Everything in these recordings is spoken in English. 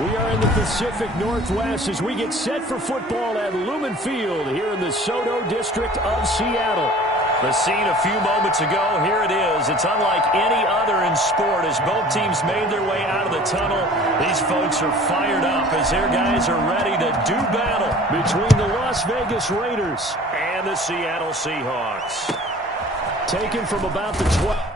We are in the Pacific Northwest as we get set for football at Lumen Field here in the Soto District of Seattle. The scene a few moments ago, here it is. It's unlike any other in sport as both teams made their way out of the tunnel. These folks are fired up as their guys are ready to do battle between the Las Vegas Raiders and the Seattle Seahawks. Taken from about the 12.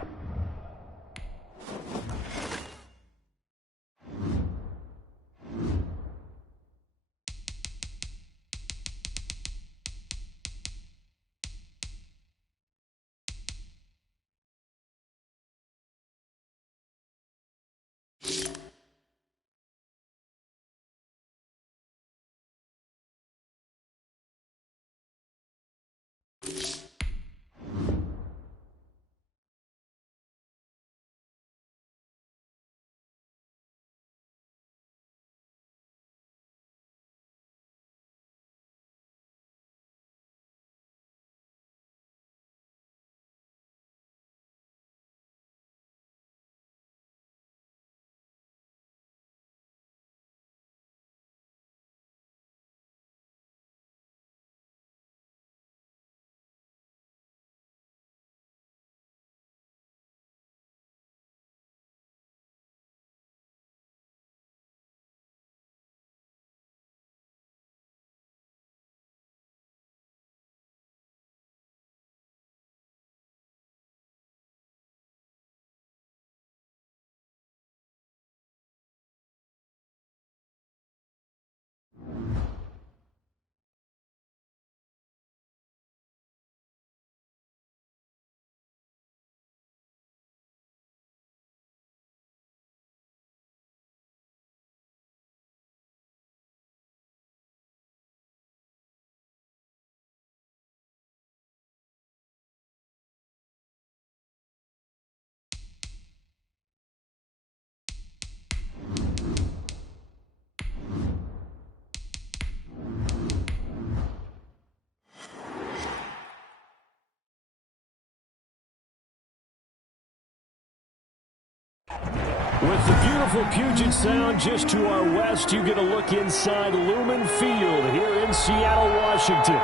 With the beautiful Puget Sound just to our west, you get a look inside Lumen Field here in Seattle, Washington.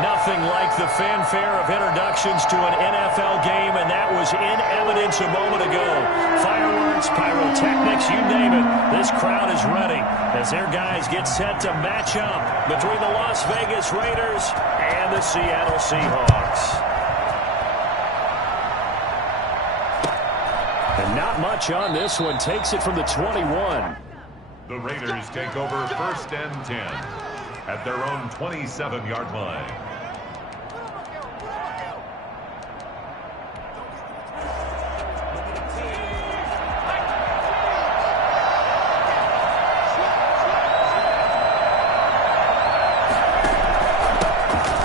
Nothing like the fanfare of introductions to an NFL game, and that was in evidence a moment ago. Fireworks, pyrotechnics, you name it. This crowd is ready as their guys get set to match up between the Las Vegas Raiders and the Seattle Seahawks. And not much on this one. Takes it from the 21. The Raiders take over 1st and 10 at their own 27-yard line.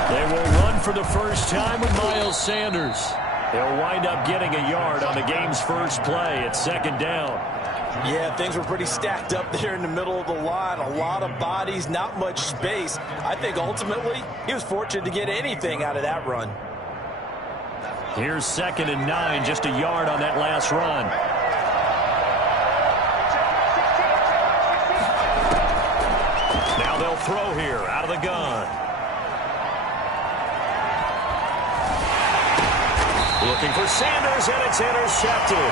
They will run for the first time with Miles Sanders. They'll wind up getting a yard on the game's first play at 2nd down. Yeah, things were pretty stacked up there in the middle of the line. A lot of bodies, not much space. I think ultimately he was fortunate to get anything out of that run. Here's 2nd and 9, just a yard on that last run. Now they'll throw here out of the gun. Looking for Sanders, and it's intercepted.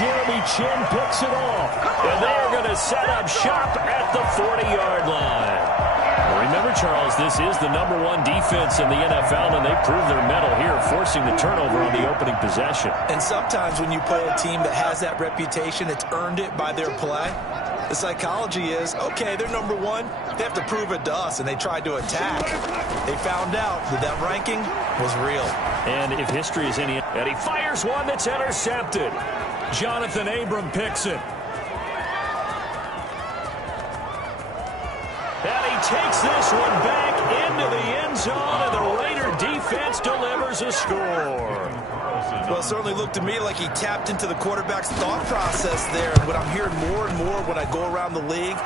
Jeremy Chin picks it off. And they are going to set up shop at the 40-yard line. Remember, Charles, this is the #1 defense in the NFL, and they proved their mettle here, forcing the turnover on the opening possession. And sometimes when you play a team that has that reputation, it's earned it by their play. The psychology is, okay, they're #1. They have to prove it to us, and they tried to attack. They found out that that ranking was real. And if history is any... And he fires one that's intercepted. Jonathan Abram picks it. And he takes this one back into the end zone, and the Raider defense delivers a score. Well, it certainly looked to me like he tapped into the quarterback's thought process there. And what I'm hearing more and more when I go around the league,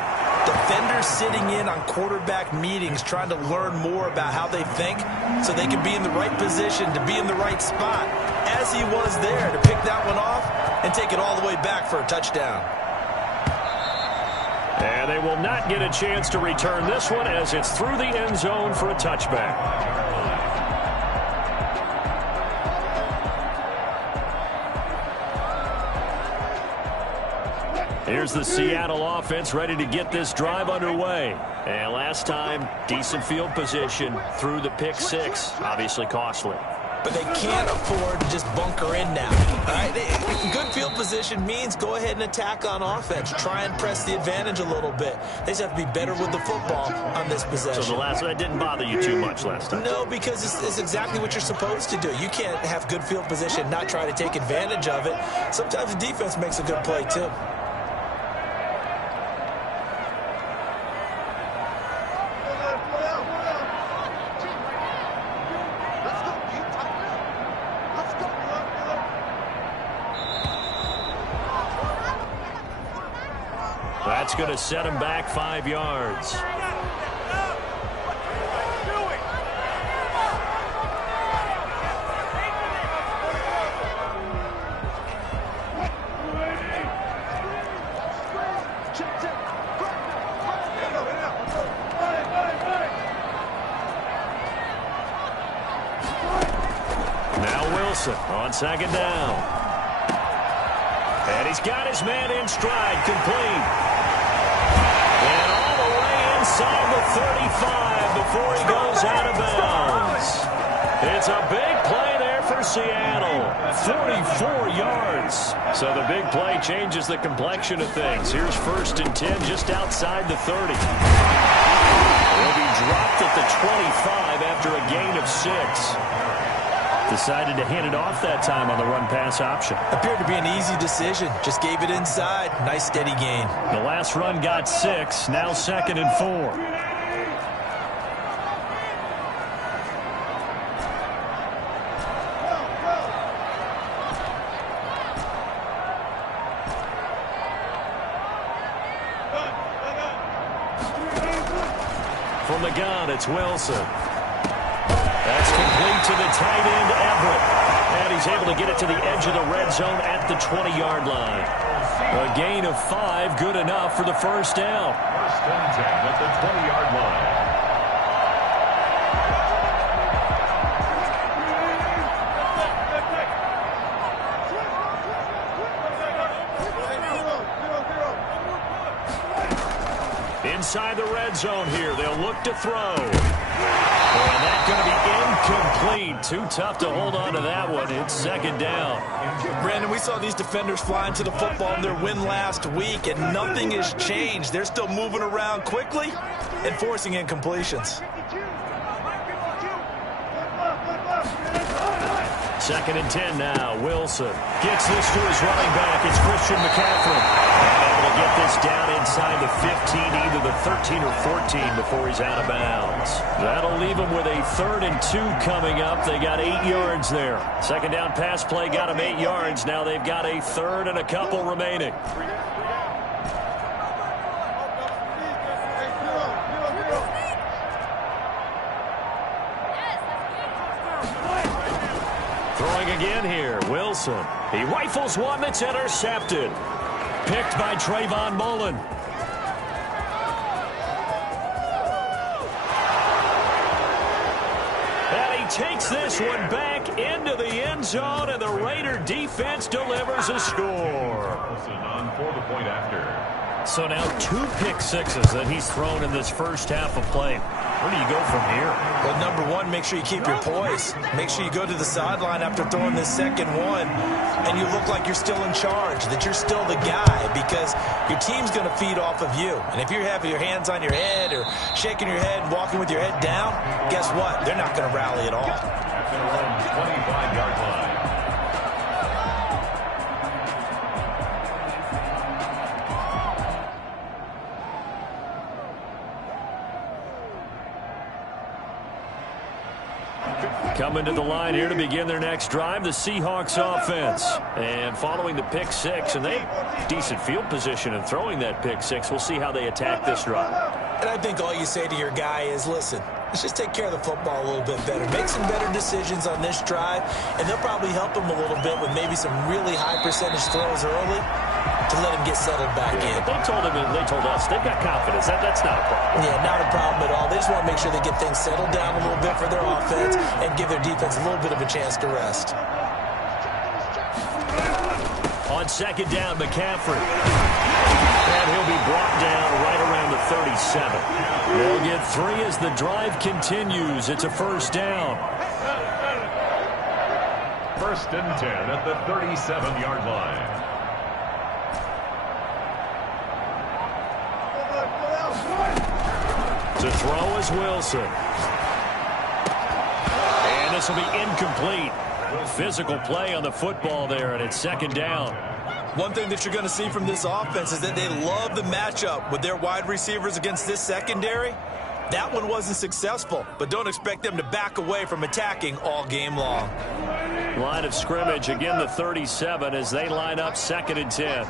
defenders sitting in on quarterback meetings trying to learn more about how they think so they can be in the right position to be in the right spot, as he was there to pick that one off and take it all the way back for a touchdown. And they will not get a chance to return this one as it's through the end zone for a touchback. Here's the Seattle offense ready to get this drive underway. And last time, decent field position through the pick six. Obviously costly. But they can't afford to just bunker in now. All right? Good field position means go ahead and attack on offense. Try and press the advantage a little bit. They just have to be better with the football on this possession. So the last one, that didn't bother you too much last time? No, because it's exactly what you're supposed to do. You can't have good field position, not try to take advantage of it. Sometimes the defense makes a good play, too. That's going to set him back 5 yards. Now Wilson on second down. And he's got his man in stride, complete. And all the way inside the 35 before he goes out of bounds. It's a big play there for Seattle. 44 yards. So the big play changes the complexion of things. Here's 1st and 10 just outside the 30. He'll be dropped at the 25 after a gain of 6. Decided to hand it off that time on the run-pass option. Appeared to be an easy decision. Just gave it inside. Nice, steady gain. The last run got 6. Now 2nd and 4. From the gun, it's Wilson. That's complete to the tight end, Everett. And he's able to get it to the edge of the red zone at the 20-yard line. A gain of 5, good enough for the first down. 1st and 10 at the 20-yard line. Inside the red zone here, they'll look to throw. And that's going to be incomplete. Too tough to hold on to that one. It's 2nd down. Brandon, we saw these defenders fly into the football in their win last week, and nothing has changed. They're still moving around quickly and forcing incompletions. 2nd and 10 now. Wilson gets this to his running back. It's Christian McCaffrey. Able to get this down inside the 15, either the 13 or 14 before he's out of bounds. That'll leave him with a 3rd and 2 coming up. They got 8 yards there. 2nd down pass play got him 8 yards. Now they've got a 3rd and a couple remaining. Throwing again here, Wilson. He rifles one that's intercepted. Picked by Trayvon Mullen. And he takes this one back into the end zone, and the Raider defense delivers a score. On for the point after. So now 2 pick sixes that he's thrown in this first half of play. Where do you go from here? Well, number one, make sure you keep your poise. Make sure you go to the sideline after throwing this second one, and you look like you're still in charge, that you're still the guy, because your team's going to feed off of you. And if you're having your hands on your head or shaking your head and walking with your head down, guess what? They're not going to rally at all. At their own 25-yard line. Coming to the line here to begin their next drive, the Seahawks offense. And following the pick six, and they decent field position and throwing that pick six. We'll see how they attack this drive. And I think all you say to your guy is, listen, let's just take care of the football a little bit better. Make some better decisions on this drive, and they'll probably help him a little bit with maybe some really high percentage throws early to let him get settled back in. But they told us they've got confidence. That's not a problem. Yeah, not a problem at all. They just want to make sure they get things settled down a little bit for their offense and give their defense a little bit of a chance to rest. On second down, McCaffrey. And he'll be brought down right around the 37. They'll get 3 as the drive continues. It's a first down. First and 10 at the 37-yard line. To throw is Wilson. And this will be incomplete. Physical play on the football there, and it's second down. One thing that you're going to see from this offense is that they love the matchup with their wide receivers against this secondary. That one wasn't successful, but don't expect them to back away from attacking all game long. Line of scrimmage, again the 37 as they line up second and 10.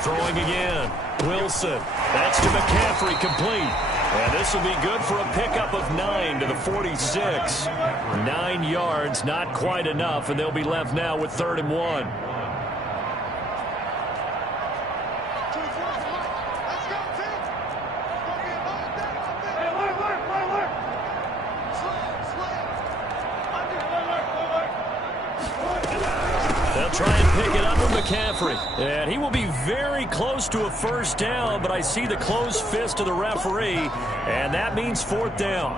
Throwing again, Wilson. That's to McCaffrey, complete. And this will be good for a pickup of 9 to the 46. 9 yards, not quite enough, and they'll be left now with 3rd and 1. Try and pick it up with McCaffrey. And he will be very close to a first down, but I see the closed fist of the referee, and that means 4th down.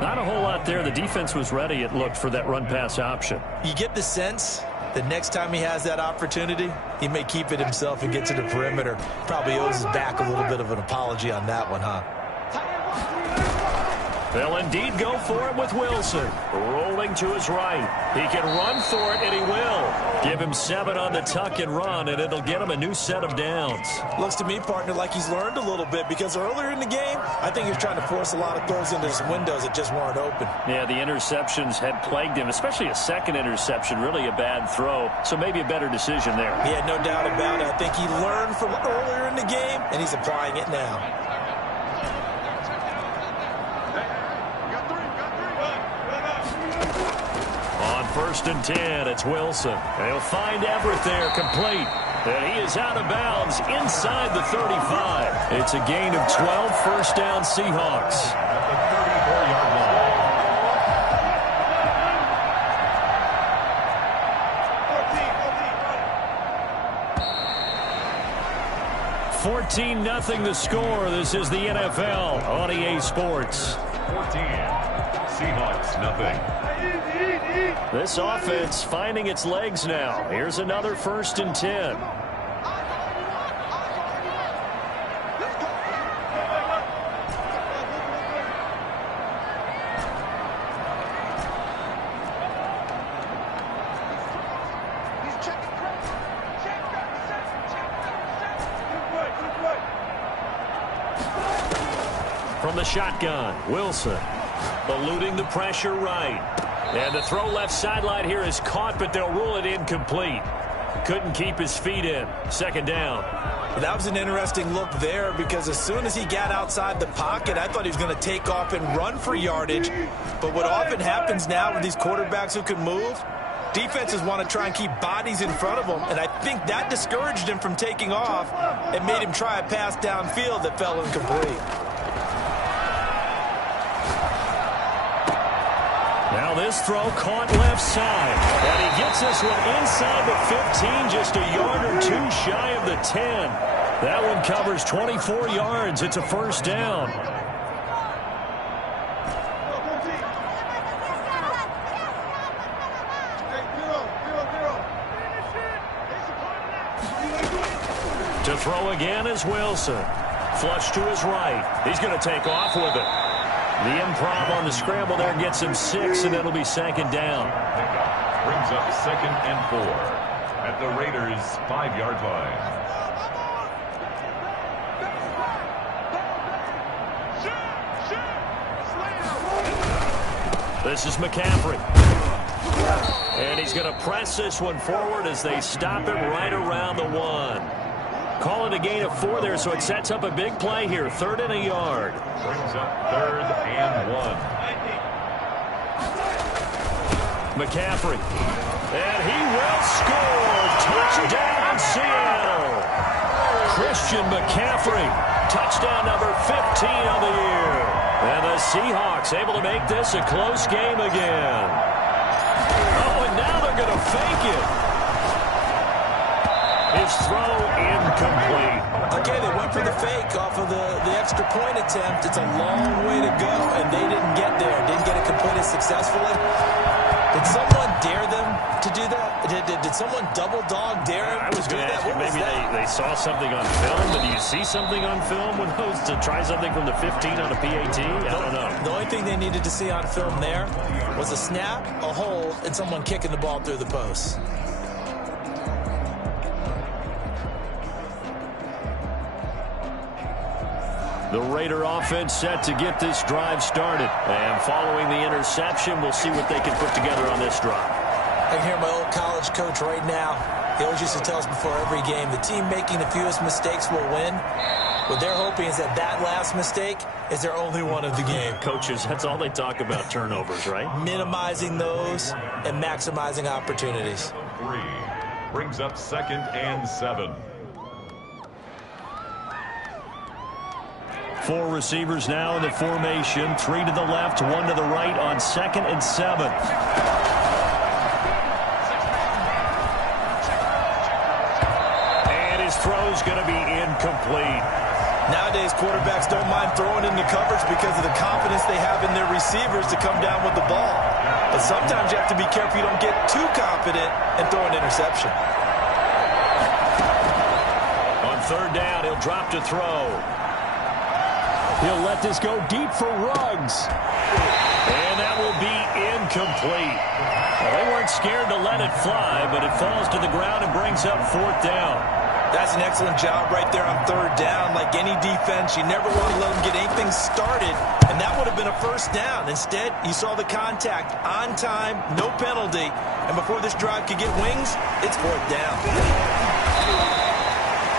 Not a whole lot there. The defense was ready, it looked, for that run-pass option. You get the sense that next time he has that opportunity, he may keep it himself and get to the perimeter. Probably owes his back a little bit of an apology on that one, huh? They'll indeed go for it with Wilson. Rolling to his right. He can run for it, and he will. Give him 7 on the tuck and run, and it'll get him a new set of downs. Looks to me, partner, like he's learned a little bit, because earlier in the game, I think he was trying to force a lot of throws into some windows that just weren't open. Yeah, the interceptions had plagued him, especially a second interception, really a bad throw. So maybe a better decision there. Yeah, no doubt about it. I think he learned from earlier in the game, and he's applying it now. First and 10, it's Wilson. They'll find Everett there, complete. And he is out of bounds inside the 35. It's a gain of 12, first down Seahawks. At the 34-yard line. 14-0 the score. This is the NFL on EA Sports. 14. Seahawks, nothing. This offense finding its legs now. Here's another first and 10. From the shotgun, Wilson eluding the pressure right. And the throw left sideline here is caught, but they'll rule it incomplete. Couldn't keep his feet in. Second down. That was an interesting look there, because as soon as he got outside the pocket, I thought he was going to take off and run for yardage. But what often happens now with these quarterbacks who can move, defenses want to try and keep bodies in front of them, and I think that discouraged him from taking off and made him try a pass downfield that fell incomplete. Now this throw caught left side. And he gets this one inside the 15, just a yard or two shy of the 10. That one covers 24 yards. It's a first down. To throw again is Wilson. Flush to his right. He's going to take off with it. The improv on the scramble there gets him 6, and it'll be second down. Pickup brings up 2nd and 4 at the Raiders' 5-yard line. This is McCaffrey. And he's going to press this one forward as they stop it right around the 1. Call it a gain of 4 there, so it sets up a big play here. 3rd and a yard. Brings up 3rd and 1. McCaffrey. And he will score. Touchdown, in Seattle. Christian McCaffrey, touchdown number 15 on the year. And the Seahawks able to make this a close game again. Oh, and now they're going to fake it. His throw incomplete. Okay, they went for the fake off of the extra point attempt. It's a long way to go, and they didn't get there. Didn't get it completed successfully. Did someone dare them to do that? Did someone double dog dare them? I was going to ask you, maybe they saw something on film. Did you see something on film with those to try something from the 15 on a PAT? I don't know. The only thing they needed to see on film there was a snap, a hold, and someone kicking the ball through the post. The Raider offense set to get this drive started. And following the interception, we'll see what they can put together on this drive. I can hear my old college coach right now. He always used to tell us before every game, the team making the fewest mistakes will win. What they're hoping is that last mistake is their only one of the game. Coaches, that's all they talk about, turnovers, right? Minimizing those and maximizing opportunities. 3 brings up 2nd and 7. 4 receivers now in the formation. 3 to the left, 1 to the right on 2nd and 7. And his throw's going to be incomplete. Nowadays, quarterbacks don't mind throwing into coverage because of the confidence they have in their receivers to come down with the ball. But sometimes you have to be careful you don't get too confident and throw an interception. On 3rd down, he'll drop to throw. He'll let this go deep for Ruggs. And that will be incomplete. Well, they weren't scared to let it fly, but it falls to the ground and brings up 4th down. That's an excellent job right there on 3rd down. Like any defense, you never want to let them get anything started, and that would have been a 1st down. Instead, you saw the contact on time, no penalty, and before this drive could get wings, it's 4th down.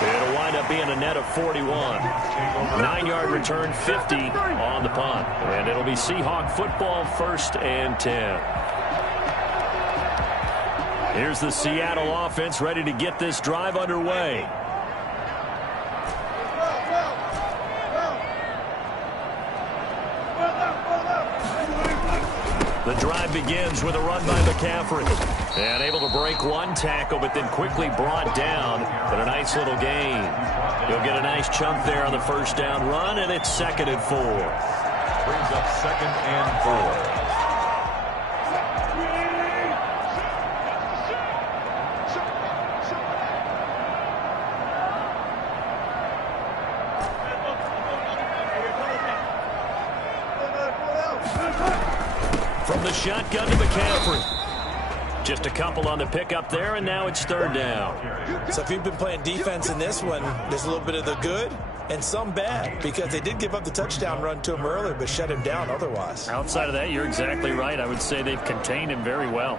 It'll wind up being a net of 41. 9-yard return, 50 on the punt. And it'll be Seahawk football, 1st and 10. Here's the Seattle offense ready to get this drive underway. The drive begins with a run by McCaffrey. And able to break 1 tackle, but then quickly brought down. But a nice little gain. He'll get a nice chunk there on the 1st down run, and it's 2nd and 4. Brings up 2nd and 4. From the shotgun to McCaffrey. Just a couple on the pickup there, and now it's 3rd down. So if you've been playing defense in this one, there's a little bit of the good and some bad, because they did give up the touchdown run to him earlier, but shut him down otherwise. Outside of that, you're exactly right. I would say they've contained him very well.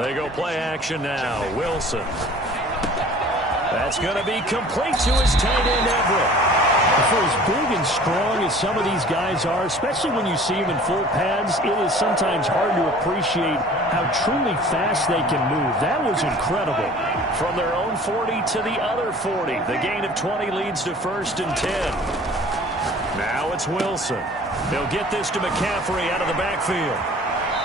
They go play action now. Wilson. That's going to be complete to his tight end, Everett. For as big and strong as some of these guys are, especially when you see them in full pads, it is sometimes hard to appreciate how truly fast they can move. That was incredible. From their own 40 to the other 40. The gain of 20 leads to 1st and 10. Now it's Wilson. They'll get this to McCaffrey out of the backfield.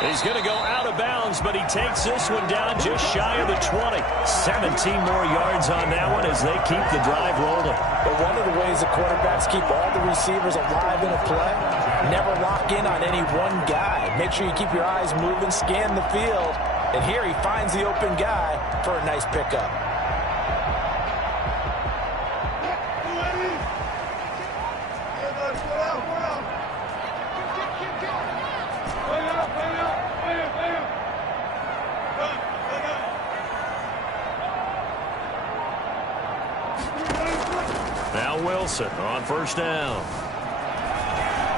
He's going to go out of bounds, but he takes this one down just shy of the 20. 17 more yards on that one as they keep the drive rolling. But one of the ways the quarterbacks keep all the receivers alive in a play, never lock in on any one guy. Make sure you keep your eyes moving, scan the field, and here he finds the open guy for a nice pickup. Now Wilson on 1st down.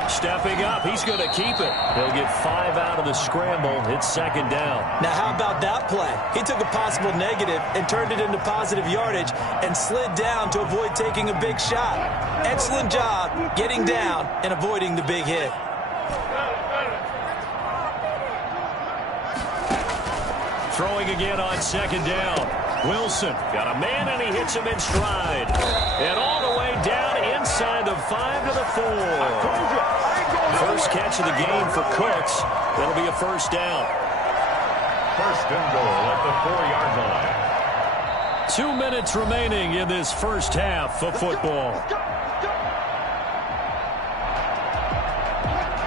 Stepping up, he's going to keep it. He'll get 5 out of the scramble. It's 2nd down. Now how about that play? He took a possible negative and turned it into positive yardage and slid down to avoid taking a big shot. Excellent job getting down and avoiding the big hit. Throwing again on second down. Wilson got a man, and he hits him in stride. And all the way down inside the 5 to the 4. First catch of the game for Cooks. That'll be a first down. First and goal at the 4-yard line. 2 minutes remaining in this first half of football.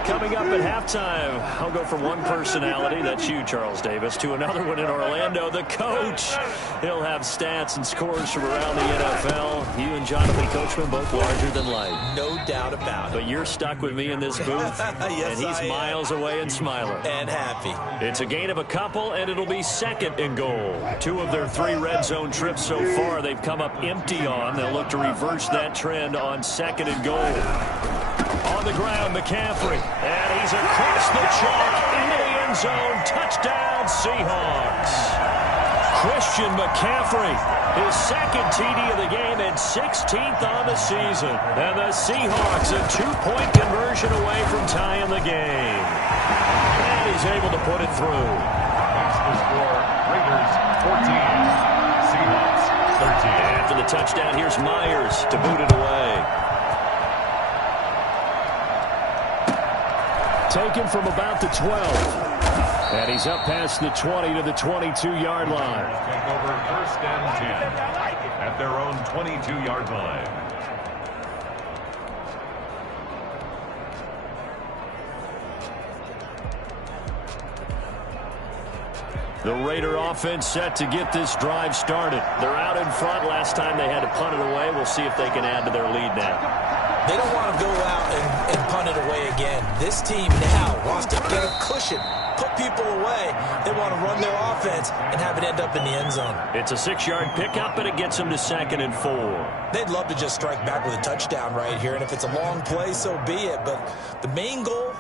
Coming up at halftime, I'll go from one personality, that's you, Charles Davis, to another one in Orlando, the coach. He'll have stats and scores from around the NFL. You and Jonathan Coachman both larger than life. No doubt about it. But you're stuck with me in this booth, yes, and he's miles away and smiling. And happy. It's a gain of a couple, and it'll be second and goal. 2 of their 3 red zone trips so far they've come up empty on. They'll look to reverse that trend on second and goal. On the ground, McCaffrey. And he's across the chalk into the end zone. Touchdown, Seahawks. Christian McCaffrey, his second TD of the game and 16th on the season. And the Seahawks a 2-point conversion away from tying the game. And he's able to put it through. That's the score. Raiders 14. Seahawks 13. After the touchdown, here's Myers to boot it away. Taken from about the 12. And he's up past the 20 to the 22-yard line. Take over first and 10 at their own 22-yard line. The Raider offense set to get this drive started. They're out in front. Last time they had to punt it away. We'll see if they can add to their lead now. They don't want to go out and punt it away again. This team now wants to get a cushion, put people away. They want to run their offense and have it end up in the end zone. It's a 6-yard pickup, and it gets them to second and 4. They'd love to just strike back with a touchdown right here, and if it's a long play, so be it. But the main goal,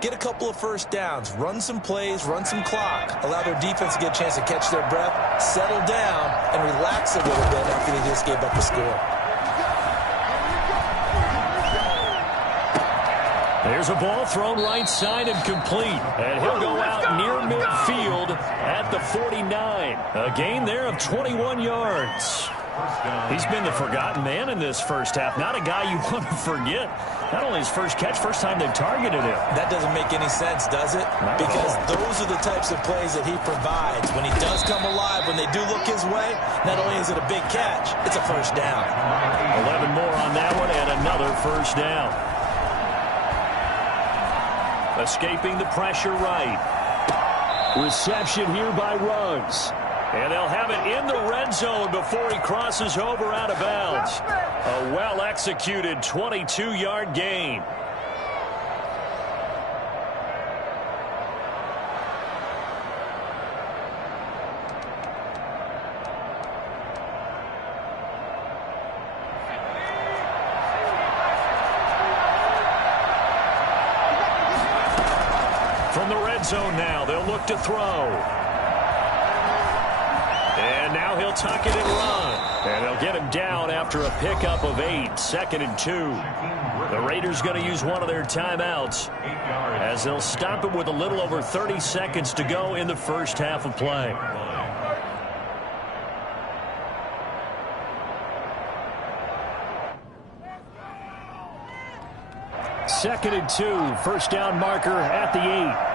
get a couple of first downs, run some plays, run some clock, allow their defense to get a chance to catch their breath, settle down, and relax a little bit after they just gave up the score. There's a ball thrown right side and complete. And he'll go out near midfield at the 49. A gain there of 21 yards. He's been the forgotten man in this first half. Not a guy you want to forget. Not only his first catch, first time they've targeted him. That doesn't make any sense, does it? Because those are the types of plays that he provides. When he does come alive, when they do look his way, not only is it a big catch, it's a first down. 11 more on that one and another first down. Escaping the pressure right. Reception here by Ruggs. And they'll have it in the red zone before he crosses over out of bounds. A well-executed 22-yard gain. From the red zone now, they'll look to throw. And now he'll tuck it and run. And they'll get him down after a pickup of 8, 2nd and 2. The Raiders going to use one of their timeouts as they'll stop it with a little over 30 seconds to go in the first half of play. Second and 2, first down marker at the 8.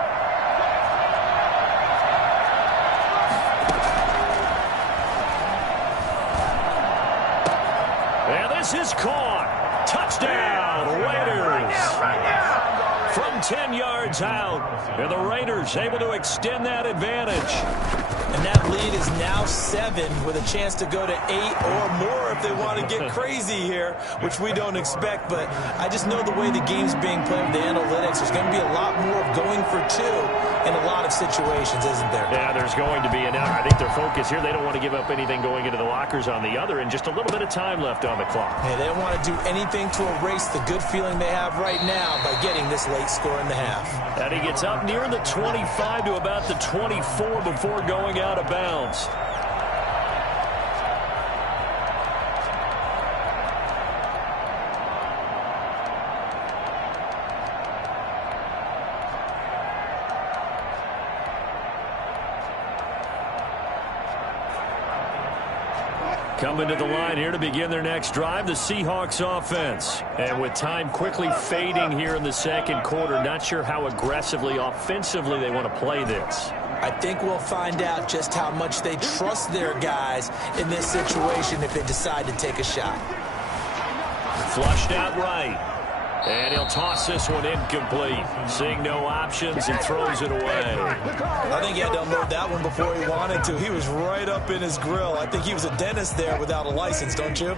This is caught. Touchdown, Raiders. From 10 yards out. And the Raiders able to extend that advantage. And that lead is now 7 with a chance to go to 8 or more if they want to get crazy here, which we don't expect. But I just know the way the game's being played with the analytics, there's going to be a lot more of going for 2 in a lot of situations, isn't there? Yeah, there's going to be. And I think their focus here, they don't want to give up anything going into the lockers on the other, and just a little bit of time left on the clock. Yeah, they don't want to do anything to erase the good feeling they have right now by getting this late score in the half. And he gets up near the 25 to about the 24 before going out of bounds. Coming to the line here to begin their next drive, the Seahawks offense. And with time quickly fading here in the second quarter, not sure how aggressively, offensively they want to play this. I think we'll find out just how much they trust their guys in this situation if they decide to take a shot. Flushed out right. And he'll toss this one incomplete. Seeing no options, he throws it away. I think he had to unload that one before he wanted to. He was right up in his grill. I think he was a dentist there without a license, don't you?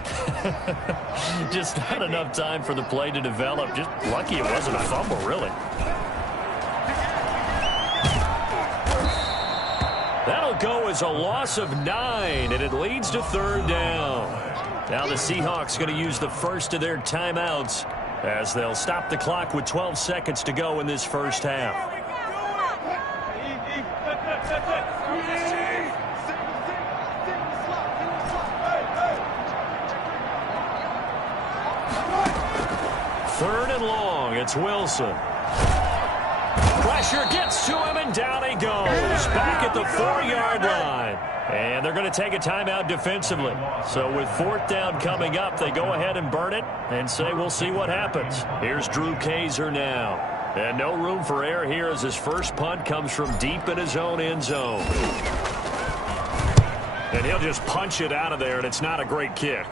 Just not enough time for the play to develop. Just lucky it wasn't a fumble, really. That'll go as a loss of 9, and it leads to third down. Now the Seahawks going to use the first of their timeouts as they'll stop the clock with 12 seconds to go in this first half. Third and long, it's Wilson. Pressure gets to him, and down he goes. Back at the 4-yard line. And they're going to take a timeout defensively. So with fourth down coming up, they go ahead and burn it and say we'll see what happens. Here's Drew Kaiser now. And no room for error here as his first punt comes from deep in his own end zone. And he'll just punch it out of there, and it's not a great kick.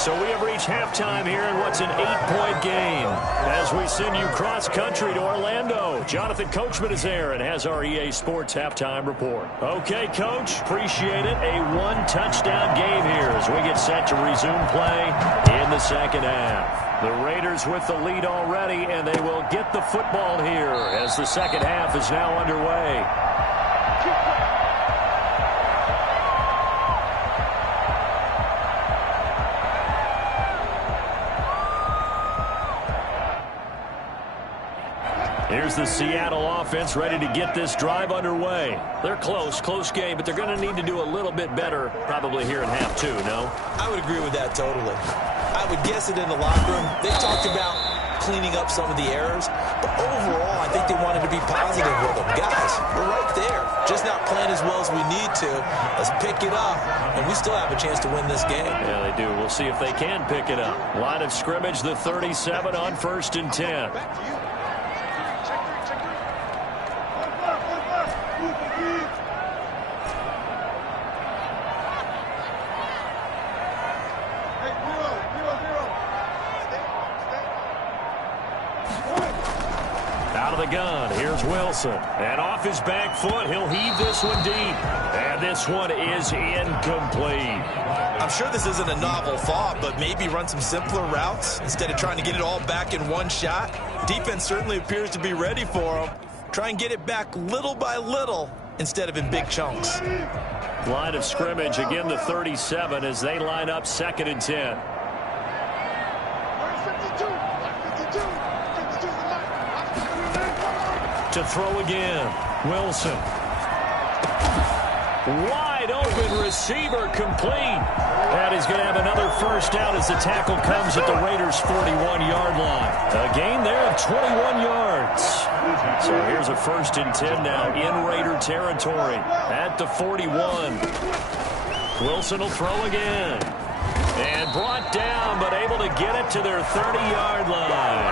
So we have reached halftime here in what's an 8-point game as we send you cross-country to Orlando. Jonathan Coachman is there and has our EA Sports halftime report. Okay, Coach, appreciate it. A one-touchdown game here as we get set to resume play in the second half. The Raiders with the lead already, and they will get the football here as the second half is now underway. Here's the Seattle offense ready to get this drive underway. They're close game, but they're going to need to do a little bit better probably here in half two, no? I would agree with that totally. I would guess it in the locker room. They talked about cleaning up some of the errors, but overall, I think they wanted to be positive with them. Guys, we're right there. Just not playing as well as we need to. Let's pick it up, and we still have a chance to win this game. Yeah, they do. We'll see if they can pick it up. Line of scrimmage, the 37 on 1st and 10. Gun. Here's Wilson. And off his back foot, he'll heave this one deep. And this one is incomplete. I'm sure this isn't a novel thought, but maybe run some simpler routes instead of trying to get it all back in one shot. Defense certainly appears to be ready for him. Try and get it back little by little instead of in big chunks. Line of scrimmage, again the 37 as they line up 2nd and 10. To throw again, Wilson. Wide open receiver complete. And he's going to have another first down as the tackle comes at the Raiders' 41-yard line. A gain there of 21 yards. So here's a 1st and 10 now in Raider territory at the 41. Wilson will throw again. And brought down, but able to get it to their 30-yard line.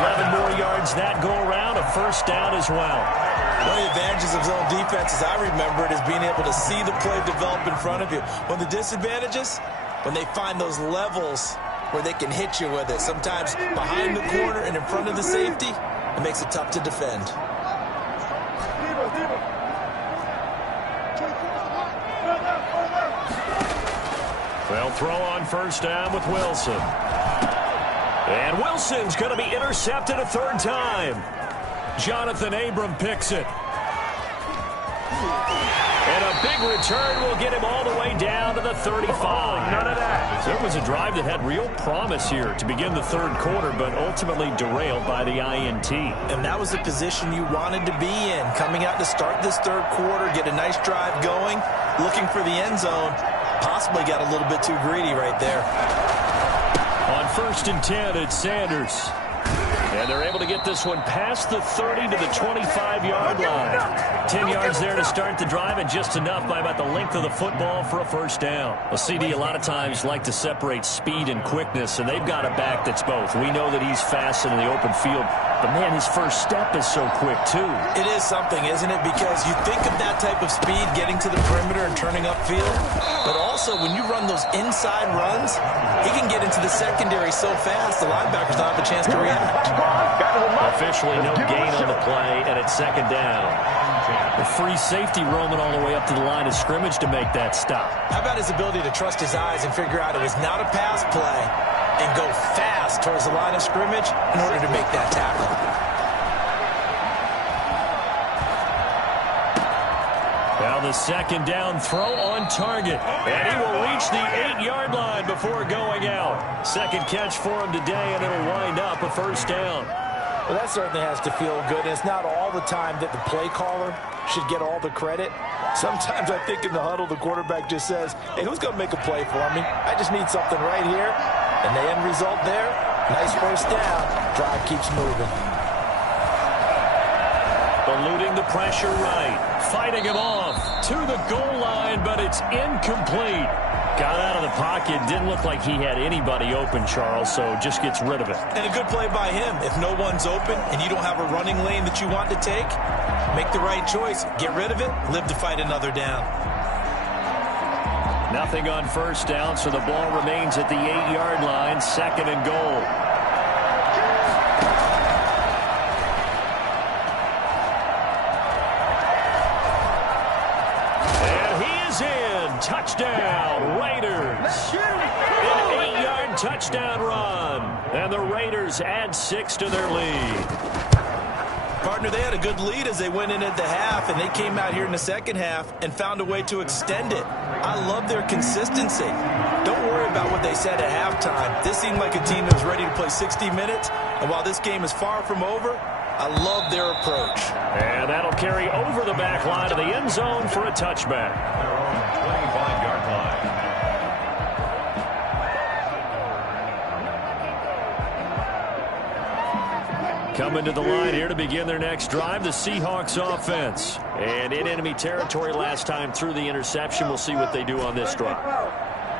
11 more yards that go around, a first down as well. One of the advantages of zone defense, as I remember it, is being able to see the play develop in front of you. One of the disadvantages, when they find those levels where they can hit you with it, sometimes behind the corner and in front of the safety, it makes it tough to defend. They'll throw on first down with Wilson. And Wilson's going to be intercepted a 3rd time. Jonathan Abram picks it. And a big return will get him all the way down to the 35. None of that. There was a drive that had real promise here to begin the 3rd quarter, but ultimately derailed by the INT. And that was the position you wanted to be in. Coming out to start this 3rd quarter, get a nice drive going, looking for the end zone. Possibly got a little bit too greedy right there. On 1st and 10, it's Sanders. And they're able to get this one past the 30 to the 25-yard line. 10 yards there to start the drive, and just enough by about the length of the football for a first down. Well, CD a lot of times like to separate speed and quickness, and they've got a back that's both. We know that he's fast in the open field, but, man, his first step is so quick, too. It is something, isn't it? Because you think of that type of speed getting to the perimeter and turning upfield, but also when you run those inside runs, he can get into the secondary so fast the linebackers don't have a chance to react. Officially no gain on the play, and it's second down. The free safety roaming all the way up to the line of scrimmage to make that stop. How about his ability to trust his eyes and figure out it was not a pass play and go fast towards the line of scrimmage in order to make that tackle? Now the second down throw on target, and he will reach the 8-yard line before going out. Second catch for him today, and it'll wind up a first down. Well, that certainly has to feel good. It's not all the time that the play caller should get all the credit. Sometimes I think in the huddle, the quarterback just says, hey, who's going to make a play for me? I just need something right here. And the end result there, nice first down. Drive keeps moving. Eluding the pressure right. Fighting him off to the goal line, but it's incomplete. Got out of the pocket. Didn't look like he had anybody open, Charles, so just gets rid of it. And a good play by him. If no one's open and you don't have a running lane that you want to take, make the right choice. Get rid of it. Live to fight another down. Nothing on first down, so the ball remains at the 8-yard line. Second and goal. Touchdown, Raiders. An 8-yard touchdown run. And the Raiders add 6 to their lead. Partner, they had a good lead as they went in at the half, and they came out here in the second half and found a way to extend it. I love their consistency. Don't worry about what they said at halftime. This seemed like a team that was ready to play 60 minutes, and while this game is far from over, I love their approach. And that'll carry over the back line of the end zone for a touchback. 25-yard line. Coming to the line here to begin their next drive, the Seahawks offense. And in enemy territory last time through the interception. We'll see what they do on this drive.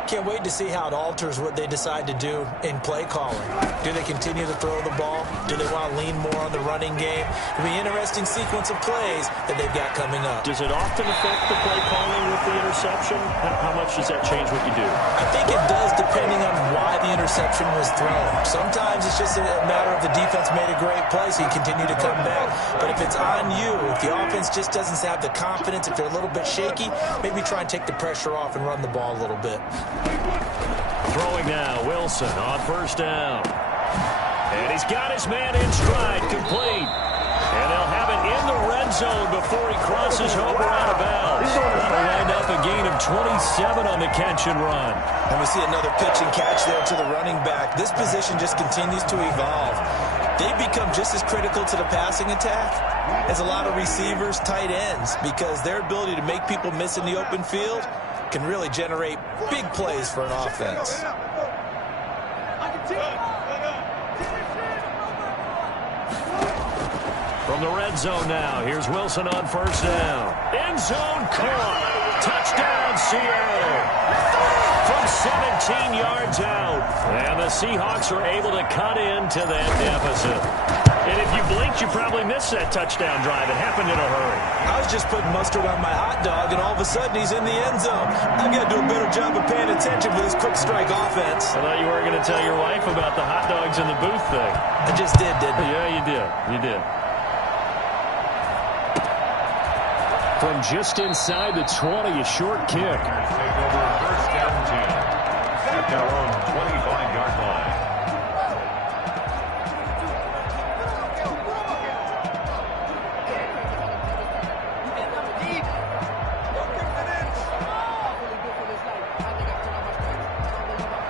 Can't wait to see how it alters what they decide to do in play calling. Do they continue to throw the ball? Do they want to lean more on the running game? It'll be an interesting sequence of plays that they've got coming up. Does it often affect the play calling with the interception? How much does that change what you do? I think it does, depending on why the interception was thrown. Sometimes it's just a matter of the defense made a great play, so you continue to come back. But if it's on you, if the offense just doesn't have the confidence, if they're a little bit shaky, maybe try and take the pressure off and run the ball a little bit. Throwing now, Wilson on first down. And he's got his man in stride, complete. And they'll have it in the red zone before he crosses over out of bounds. That'll wind up a gain of 27 on the catch and run. And we see another pitch and catch there to the running back. This position just continues to evolve. They become just as critical to the passing attack as a lot of receivers, tight ends, because their ability to make people miss in the open field can really generate big plays for an offense. From the red zone now, here's Wilson on first down. End zone caught. Touchdown, Seattle. From 17 yards out. And the Seahawks are able to cut into that deficit. And if you blinked, you probably missed that touchdown drive. It happened in a hurry. I was just putting mustard on my hot dog, and all of a sudden he's in the end zone. I've got to do a better job of paying attention for this quick strike offense. I thought you were going to tell your wife about the hot dogs in the booth thing. I just did, didn't I? Yeah, you did. You did. From just inside the 20, a short kick. Take over first down 10 at their own 25-yard line.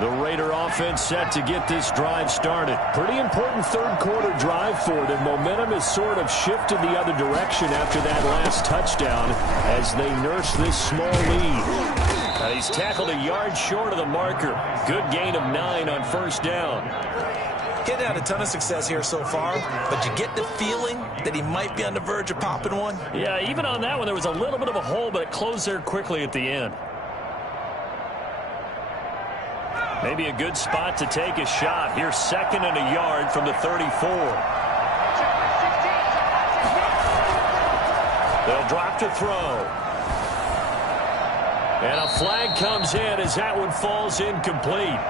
The Raider offense set to get this drive started. Pretty important third-quarter drive for them. Momentum has sort of shifted the other direction after that last touchdown as they nurse this small lead. He's tackled a yard short of the marker. Good gain of 9 on first down. He hasn't had a ton of success here so far, but you get the feeling that he might be on the verge of popping one. Yeah, even on that one, there was a little bit of a hole, but it closed there quickly at the end. Maybe a good spot to take a shot. Here's 2nd and a yard from the 34. They'll drop to throw. And a flag comes in as that one falls incomplete.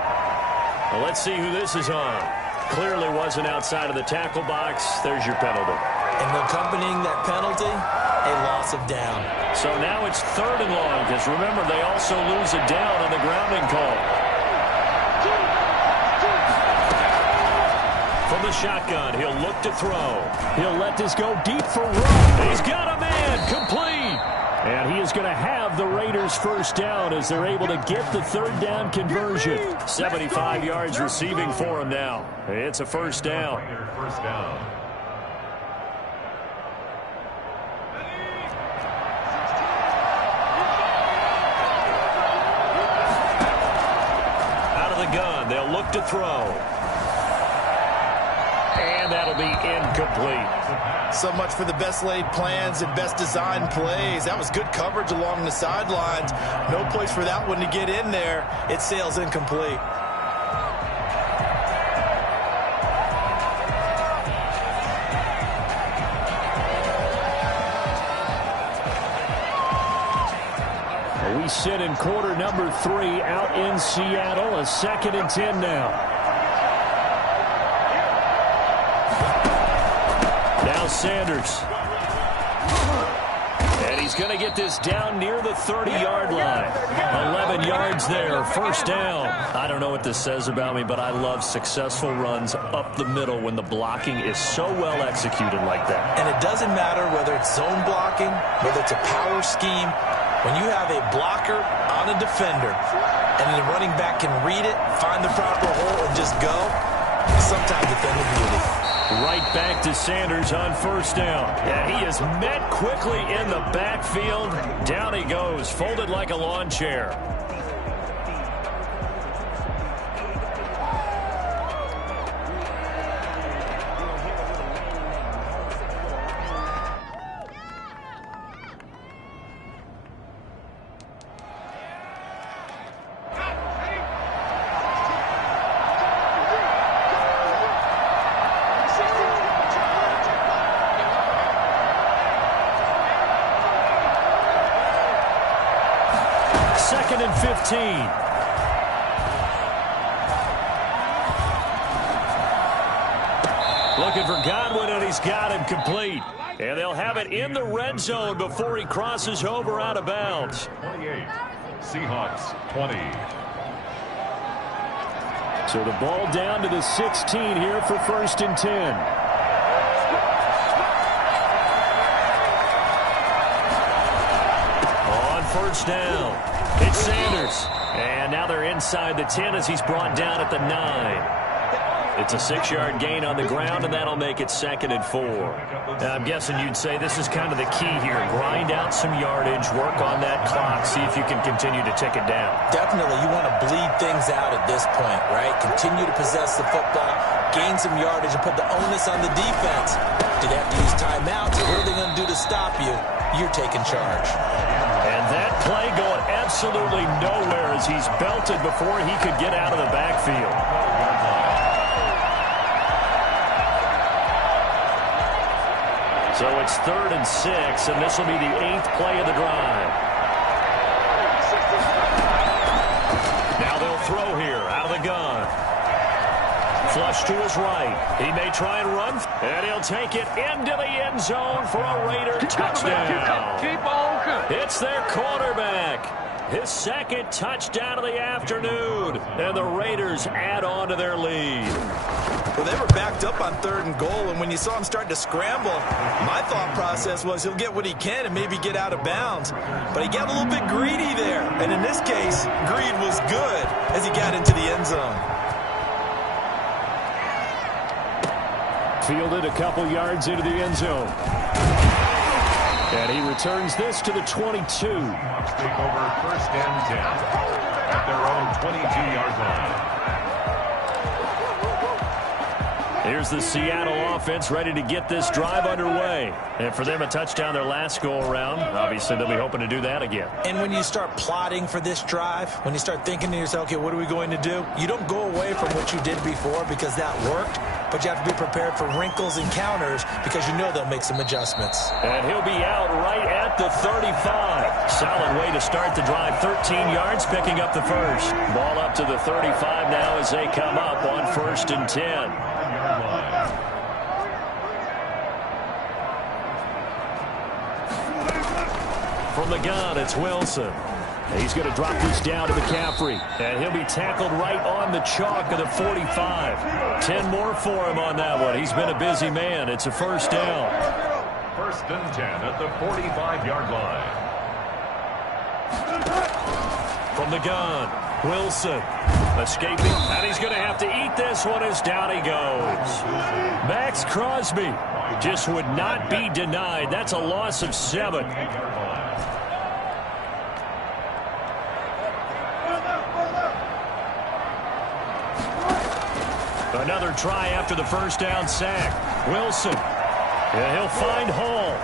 Well, let's see who this is on. Clearly wasn't outside of the tackle box. There's your penalty. And accompanying that penalty, a loss of down. So now it's 3rd and long, because remember, they also lose a down on the grounding call. From the shotgun, he'll look to throw. He'll let this go deep for Rupp. He's got a man, complete. And he is going to have the Raiders first down as they're able to get the 3rd down conversion. 75 yards receiving for him now. It's a first down. First down. Out of the gun, they'll look to throw. And that'll be incomplete. So much for the best laid plans and best designed plays. That was good coverage along the sidelines. No place for that one to get in there. It sails incomplete. We sit in quarter number 3 out in Seattle. A 2nd and 10 now. Now Sanders. And he's going to get this down near the 30-yard line. 11 yards there, first down. I don't know what this says about me, but I love successful runs up the middle when the blocking is so well executed like that. And it doesn't matter whether it's zone blocking, whether it's a power scheme. When you have a blocker on a defender and the running back can read it, find the proper hole, and just go, sometimes defending beauty. Right back to Sanders on first down. Yeah, he is met quickly in the backfield. Down he goes, folded like a lawn chair. Second and 15. Looking for Godwin, and he's got him complete. And they'll have it in the red zone before he crosses over out of bounds. 28. Seahawks 20. So the ball down to the 16 here for 1st and 10. On first down, it's Sanders. And now they're inside the 10 as he's brought down at the 9. It's a 6-yard gain on the ground, and that'll make it 2nd and 4. Now, I'm guessing you'd say this is kind of the key here. Grind out some yardage, work on that clock, see if you can continue to tick it down. Definitely, you want to bleed things out at this point, right? Continue to possess the football, gain some yardage, and put the onus on the defense. Do they have to use timeouts? What are they going to do to stop you? You're taking charge. And that play going absolutely nowhere as he's belted before he could get out of the backfield. So it's 3rd and 6, and this will be the 8th play of the drive. Now they'll throw here out of the gun. Flush to his right. He may try and run, and he'll take it into the end zone for a Raider touchdown. It's their quarterback. His 2nd touchdown of the afternoon, and the Raiders add on to their lead. Well, they were backed up on 3rd and goal, and when you saw him start to scramble, my thought process was he'll get what he can and maybe get out of bounds. But he got a little bit greedy there, and in this case, greed was good as he got into the end zone. Fielded a couple yards into the end zone. And he returns this to the 22. Take over 1st and 10 at their own 22-yard line. here's the Seattle offense ready to get this drive underway. And for them, a touchdown their last go-around. Obviously, they'll be hoping to do that again. And when you start plotting for this drive, when you start thinking to yourself, okay, what are we going to do? You don't go away from what you did before because that worked, but you have to be prepared for wrinkles and counters because you know they'll make some adjustments. And he'll be out right at the 35. Solid way to start the drive. 13 yards, picking up the first. Ball up to the 35 now as they come up on 1st and 10. From the gun, it's Wilson. He's going to drop this down to McCaffrey. And he'll be tackled right on the chalk of the 45. 10 more for him on that one. He's been a busy man. It's a first down. 1st and 10 at the 45-yard line. From the gun, Wilson escaping, and he's going to have to eat this one as down he goes. Max Crosby just would not be denied. That's a loss of 7. Another try after the first down sack. Wilson, and he'll find Hall.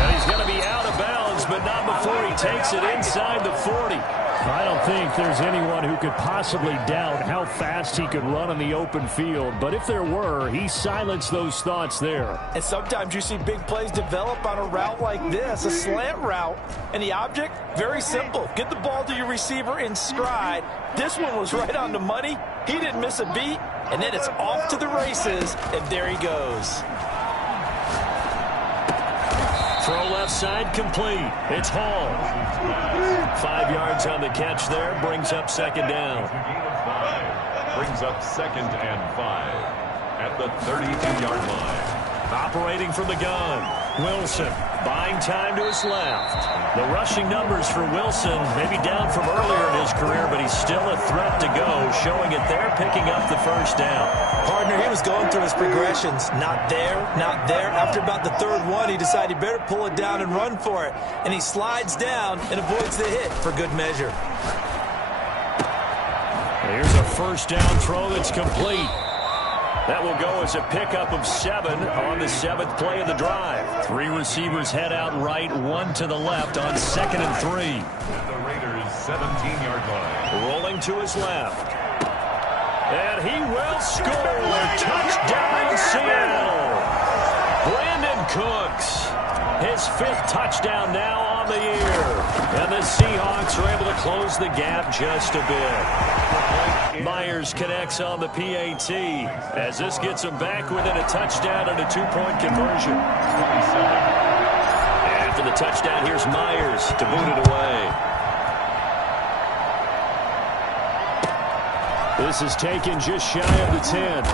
And he's going to be out of bounds, but not before he takes it inside the 40. I don't think there's anyone who could possibly doubt how fast he could run on the open field. But if there were, he silenced those thoughts there. And sometimes you see big plays develop on a route like this, a slant route. And the object, very simple. Get the ball to your receiver in stride. This one was right on the money. He didn't miss a beat. And then it's off to the races, and there he goes. Throw left side complete. It's Hall. 5 yards on the catch there. Brings up 2nd down. Brings up 2nd and 5 at the 32-yard line. Operating from the gun, Wilson buying time to his left. The rushing numbers for Wilson maybe down from earlier in his career, but he's still a threat to go, showing it there, picking up the first down. Partner, he was going through his progressions. Not there, not there. After about the 3rd one, he decided he better pull it down and run for it. And he slides down and avoids the hit for good measure. Here's a first down throw that's complete. That will go as a pickup of 7 on the 7th play of the drive. 3 receivers head out right, 1 to the left on 2nd and 3. At the Raiders' 17-yard line. Rolling to his left. And he will score. Touchdown, Seattle. Brandon Cooks. His 5th touchdown now on the year. And the Seahawks are able to close the gap just a bit. Myers connects on the PAT as this gets him back within a touchdown and a 2-point conversion. After the touchdown, here's Myers to boot it away. This is taken just shy of the 10.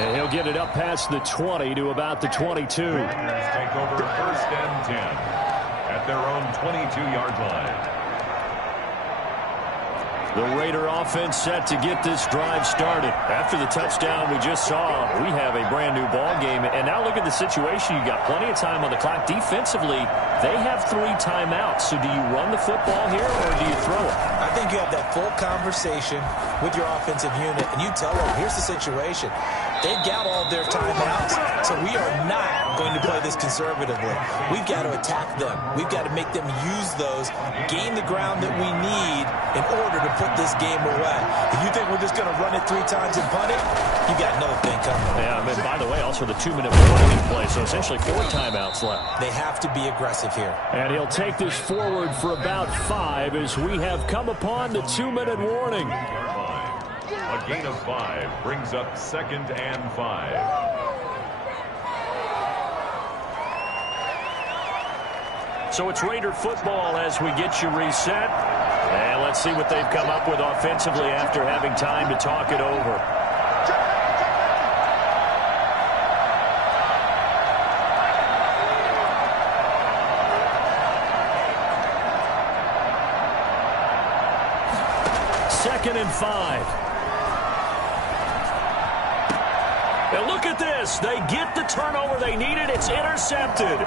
And he'll get it up past the 20 to about the 22. Raiders take over 1st and 10 at their own 22-yard line. The Raider offense set to get this drive started. After the touchdown we just saw, we have a brand new ball game. And now look at the situation. You've got plenty of time on the clock. Defensively, they have 3 timeouts. So do you run the football here or do you throw it? I think you have that full conversation with your offensive unit, and you tell them, here's the situation. They've got all their timeouts, so we are not going to play this conservatively. We've got to attack them. We've got to make them use those, gain the ground that we need in order to put this game away. If you think we're just going to run it 3 times and punt it, you got another thing coming. Yeah, and by the way, also the 2-minute warning in play, so essentially 4 timeouts left. They have to be aggressive here. And he'll take this forward for about 5 as we have come upon the 2-minute warning. A gain of 5 brings up 2nd and 5. So it's Raider football as we get you reset. And let's see what they've come up with offensively after having time to talk it over. Second and 5. And look at this. They get the turnover they needed. It's intercepted.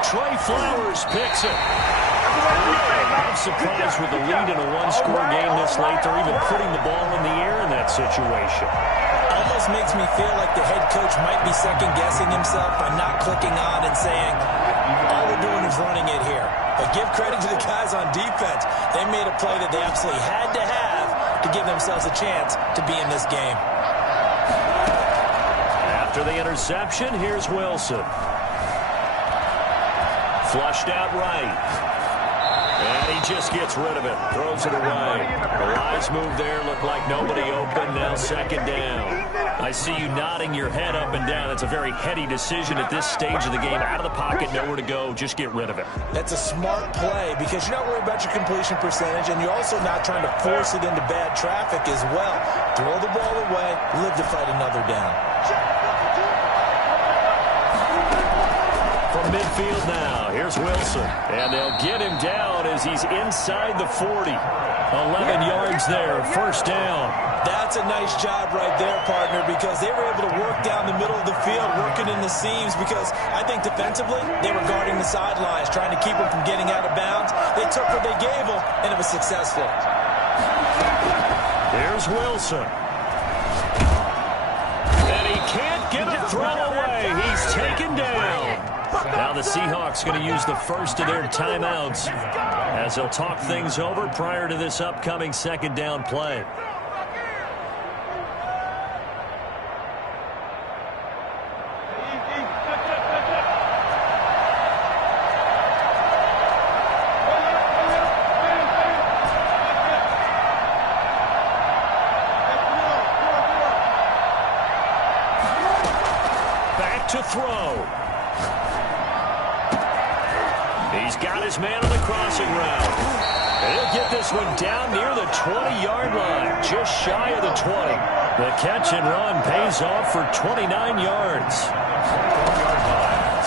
Trey Flowers picks it. I'm surprised with the lead in a 1-score game this late. They're even putting the ball in the air in that situation. almost makes me feel like the head coach might be second-guessing himself by not clicking on and saying, all we're doing is running it here. But give credit to the guys on defense. They made a play that they absolutely had to have to give themselves a chance to be in this game. After the interception, here's Wilson. Flushed out right. And he just gets rid of it. Throws it away. The Lions move there. Looked like nobody open. Now second down. I see you nodding your head up and down. That's a very heady decision at this stage of the game. Out of the pocket, nowhere to go. Just get rid of it. That's a smart play because you're not worried about your completion percentage, and you're also not trying to force it into bad traffic as well. Throw the ball away. Live to fight another down. From midfield now, here's Wilson. And they'll get him down as he's inside the 40. 11 yards there, first down. That's a nice job right there, partner, because they were able to work down the middle of the field, working in the seams, because I think defensively, they were guarding the sidelines, trying to keep them from getting out of bounds. They took what they gave them, and it was successful. Here's Wilson. And he can't get a throw away. He's taken down. Now the Seahawks going to use the first of their timeouts as they'll talk things over prior to this upcoming second down play. Back to throw. He's got his man on the crossing route. And he'll get this one down near the 20-yard line, just shy of the 20. The catch and run pays off for 29 yards.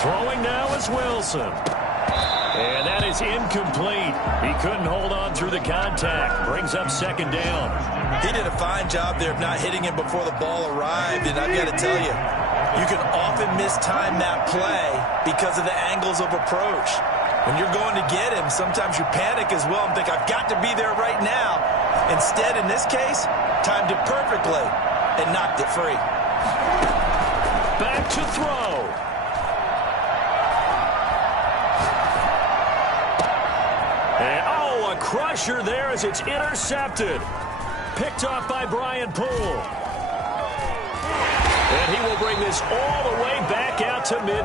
Throwing now is Wilson. And that is incomplete. He couldn't hold on through the contact. Brings up second down. He did a fine job there of not hitting him before the ball arrived, and I've got to tell you, you can often mistime that play because of the angles of approach. When you're going to get him, sometimes you panic as well and think, I've got to be there right now. Instead, in this case, timed it perfectly and knocked it free. Back to throw. And, oh, a crusher there as it's intercepted. Picked off by Brian Poole. And he will bring this all the way back out to mid.